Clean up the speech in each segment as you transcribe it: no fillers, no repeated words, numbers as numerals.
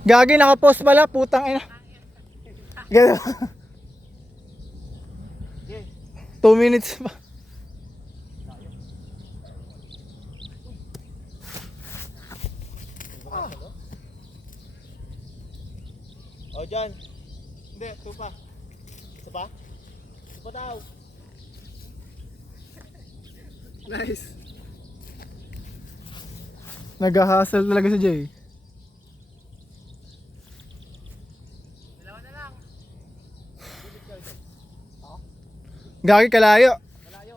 Gagi, nakapost pala, putang ina. Ganun. 2 minutes pa. O dyan. Hindi, ito pa. Isa pa? Isa pa daw. Nice. Nag-hustle talaga si Jay. Dalawa na lang. Gagi, kalayo. Malayo.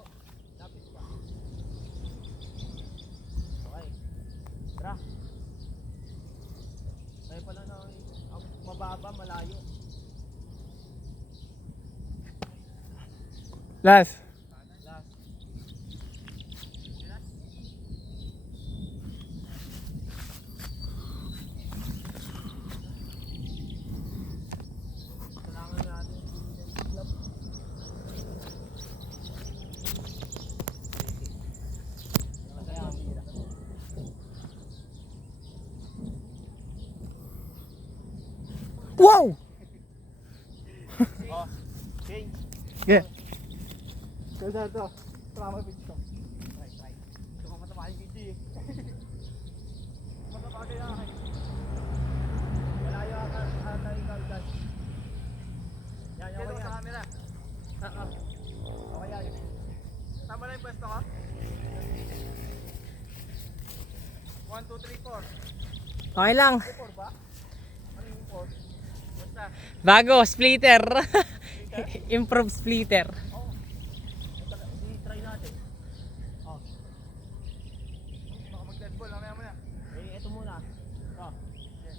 Lapit pa. Okay. Tara. Tayo pala na ang mababa, malayo. Last. Last. Kailangan natin club. Wow! Oh, change. Yeah. Kaya ito. Tama picture. Right. Ito ka matama yung video eh. Matama kaya akin. Malayo ata ikaw dyan. Yan, okay yan. Sa camera. Okay yan. Tama na yung pwesto ko? 1, 2, 3, 4. Okay lang. 4 ba? Ano yung 4? Basta. Bago, splitter. Improve splitter. I-try natin. Oh. Baka mag-dead ball, mamaya. Eh, ito muna. Ito. Okay.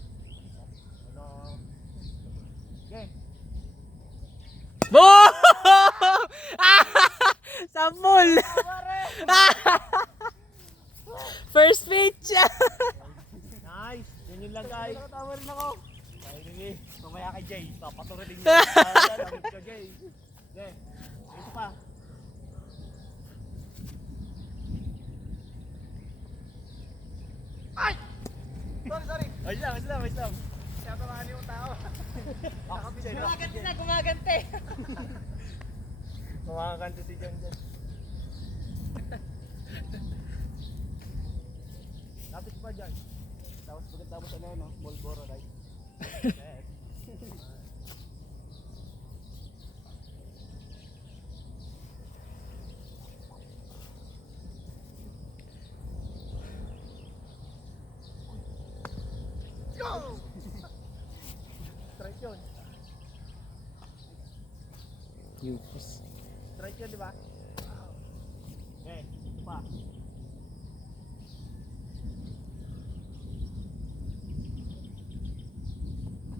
Hello. Okay. Boom! Sampol! First pitch! Nice! Yun lang guys. Nakatawa rin ako. Ay, hindi. Mamaya kay Jay. Papaturin mo. Lamit ka Jay. Okay. Ito pa. Ay! Sorry. Ayos lang. Kaya tamaan yung tao. Gumaganti na, gumaganti. Kumakakanta si Jan dyan. Lapit pa dyan. Tapos ano, no? Malboro, right? Yes. Go! Strike yun. Strike yun, di ba? Okay, ito pa.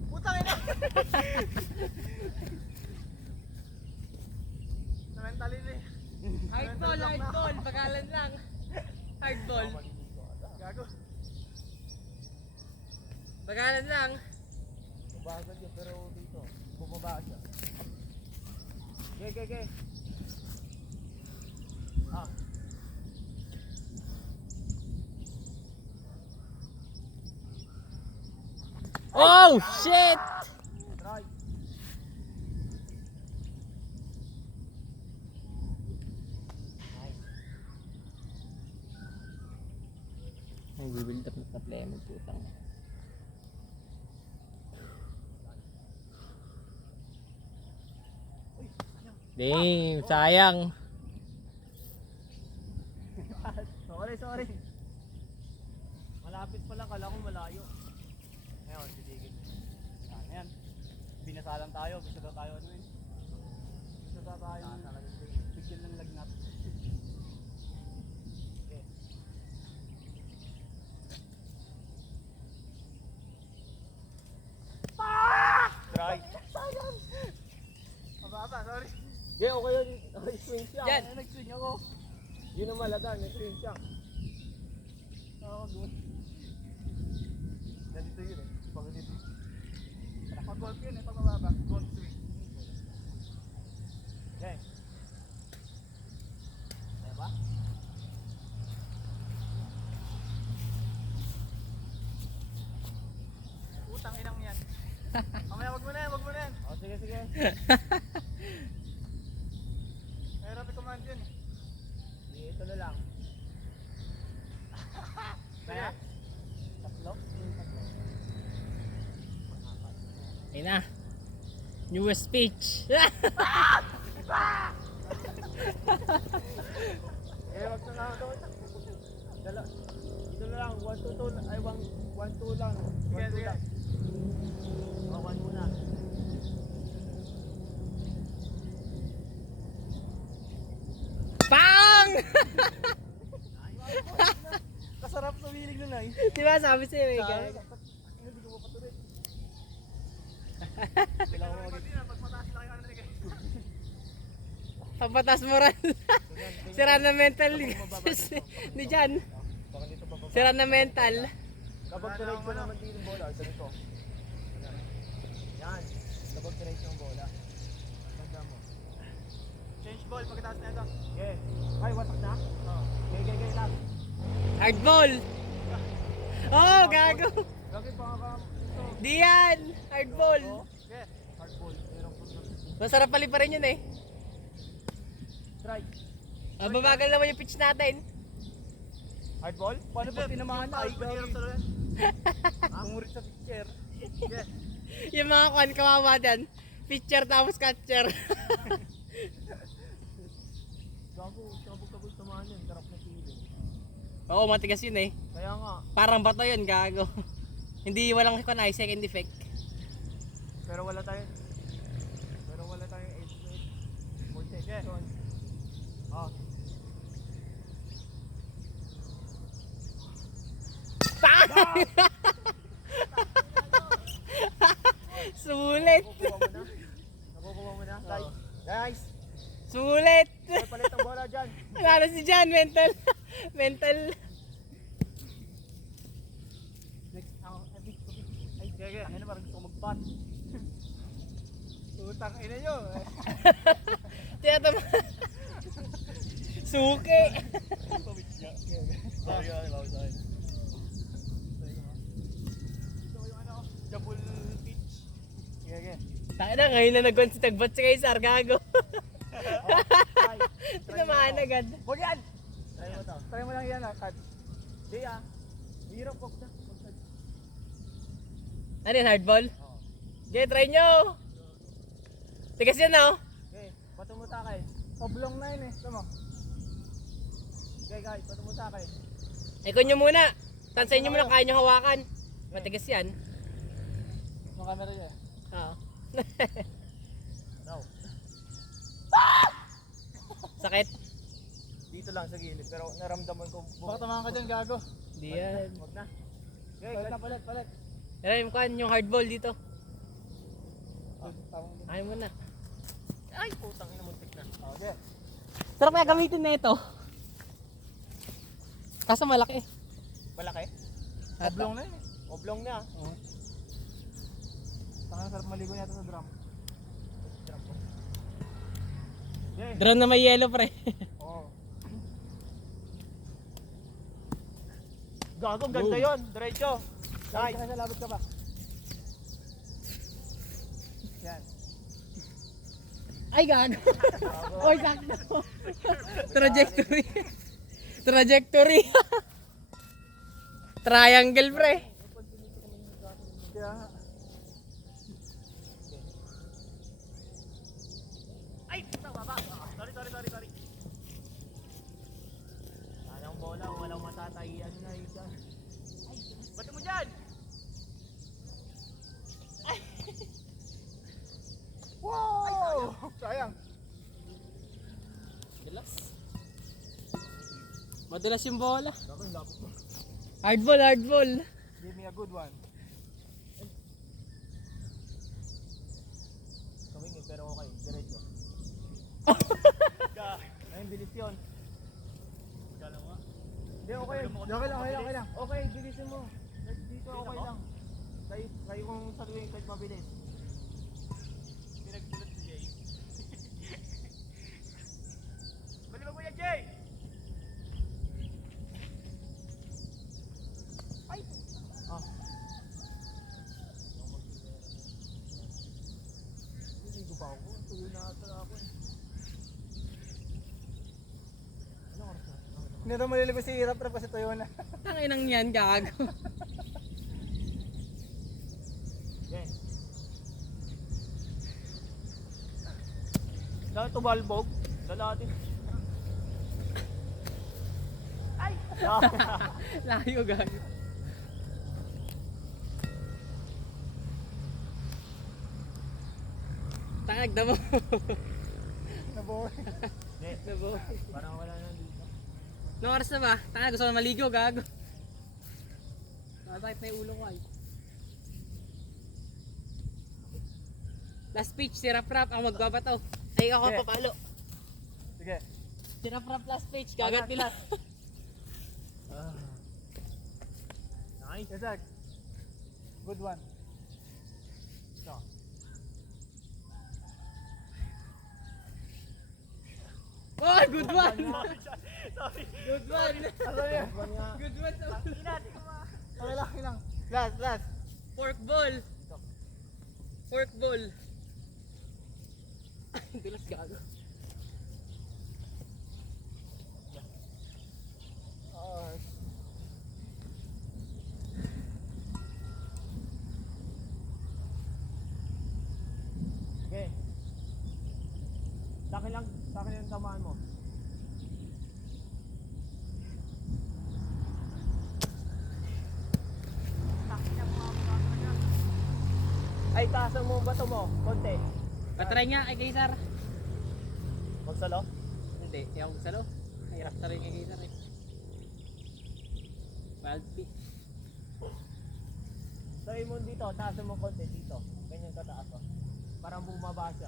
Putang ina! Mentally eh. Hardball. Pagalan lang. Hardball. Gago. Pagalan lang. Bagal yun, pero dito, bumaba siya. Okay. Ah. Oh, shit! Try. Ay, build up na problema, putang. Damn, sayang. Sorry. Malapit pa lang, kala ko malayo. Ngayon, sisigit. Ayan. Binasalan tayo, gusto daw tayo ano yun. Gusto daw tayo bigyan ng lagnat. Okay. Try. Mababa, sorry. Yeah, okay yun. Swing siya. Yan. Nag-swing ako. Yun ang malaga, nag-swing siya. Good. Ganito yun eh. Pag ganito. Pag golf yun eh, pag mababa. Golf swing. Okay. Diba? Utang ina. Mahirap i-command yun eh. Ito na lang. Kaya? Tatlo? Ayun na. Newest pitch. Wag na nga ito. Dito na lang, 1-2 ay 1-2 lang. 1-2 lang. O, 1 muna. Pang! Kasarap sa wilig nun ay. Di ba sabi sa'yo eh, gag? Hindi ko mapatuloy. Kailangan mo mag- pag mataas lang yung ano Pampatas moral. Sira na mental ni Jan. Baka dito pa Sira na mental. Kapag direct ko naman dito yung bola, ganito. Yan. Kapag direct yung bola. Tanda mo. Change ball pagkatapos na ito. Okay. Ay, wasak na? Oo. Gay lang. Hard ball. Oh, gago. Gagay pa ka ito. Di yan. Hard ball. Okay. Hard ball. Merong puto. Masarap pali pa rin yun eh. Try. Mababagal naman yung pitch natin. Hard ball? Paano pag tinamaan na? Ay, gagay. Umurit sa pitcher. Okay. Yung mga kwan kawawa dyan. Pitcher tapos catcher. Gago, kabog-kabog tamaan yun. Darap na feeling. Oo, matigas yun eh. Kaya nga. Parang bato yun, gago. Hindi walang kwan ay second effect. Pero wala tayong 8 more seconds. Oh. Sulit. Nakukuha mo na? Guys. Guys. Sulit. May palit ang bola dyan. Wala na si Jan, mental. Mental. Next, ako. Ay, gaya. Ano parang gusto ko mag-bat. Utang ina nyo. Tiyatama. Suki. Sorry, bago sa akin. Ito yung ano, double pitch. Okay. Tayo na, ngayon na nagwan si Tagbat si Kaisar, gago. Tinamaan agad. Huwag yan! Try mo to. Try mo lang yan ah, Kad. Di ah. Hirap wag na. Ano yun, hardball? Oo. Okay, try nyo. Tigas yan oh. Okay, bato mo takay. Oblong na yun eh. Tama. Okay guys, bato mo takay. Ikon nyo muna. Tansay nyo muna, kaya nyo hawakan. Matigas yan. Yung camera niya. Oo. No. Sakit? Dito lang sa gilid, pero naramdaman ko. Baka tamahan ka dyan, gago. Di yan. Wag na. Okay, Palit na, palit. Yan yung kwan, yung hardball dito. Tawang din. Ayaw mo na. Ay, putang ina, muntik na. Okay. Sarap kaya gamitin na ito. Kaso malaki. Malaki? Oblong na yun eh. Oblong na. Oo. Saka sarap maligo yata sa drum. Okay. Drone na may yellow pre. Oo. Gago, ganda yun. Diretso. Nice. Kaya labot ka pa. Yan. Ay gago. Oy, sakto. Trajectory. Trajectory. Triangle pre. Kaya Ay, puta, baba. Sorry. Walang bola, walang matatayan na isa. Ay, ba't mo dyan? wow! Sayang. Madulas yung bola. Gago, yung lapot mo. Hardball. Give me a good one. Kawingin, pero okay. Diretso. Ayun, bilis yun. Kala mo? Hindi, okay. Okay lang. Okay, bilisin mo. Dito okay lang. Kayo kung saluhin kahit mabilis. Pinagsulat si Jay. Bali mo yan, Jay! Ay! Ah. Hindi ko pa ako Pinakasala ako eh. Ano oras na? Hindi na maliligo si Rap Rap kasi tayo na. Tanginang yan, gago. Okay. Dahil tumalbog, dala natin. Ay! Layo, gago. Tangag na mo. Nabuhay. Hindi, Nabo. parang wala na dito. Anong oras na ba? Tanga, gusto ko na maligo, gago. Bakit na yung ulo ko ay? Last speech, si Rap Rap ang magbabato. Ay, ako Okay. papalo. Sige. Si Rap Rap last speech, gagat nila. Nice. Isaac. Good one. No. Oh, good one! Sorry. Good one! Ano yan? Good one sa ulo. Okay lang. Last. Pork ball. Pork ball. Dulas gago. Okay. Sa akin yung tamaan mo. Ay, taasan mo ang bato mo, konti. Patry nga kay Kaysar. Magsalo? Hindi, ayaw ko salo. Hirap sa rin kay Kaysar eh. Wild pitch. Try mo dito, taasan mo konti dito. Ganyan kataas oh. Parang bumaba siya.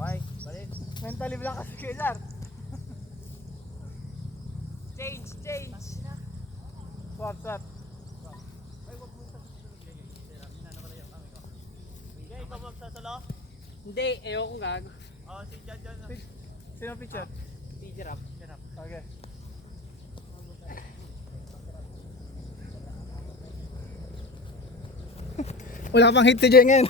Okay, balik. Mentally lang kasi kay Sar. Change! Swap. Ay, wag mo sa Okay, ikaw magsasalo? Hindi, ayaw ko gago. Oh, si Jan na. Sino picture? Si Rap. Okay. Wala ka pang hit si Jay ngayon.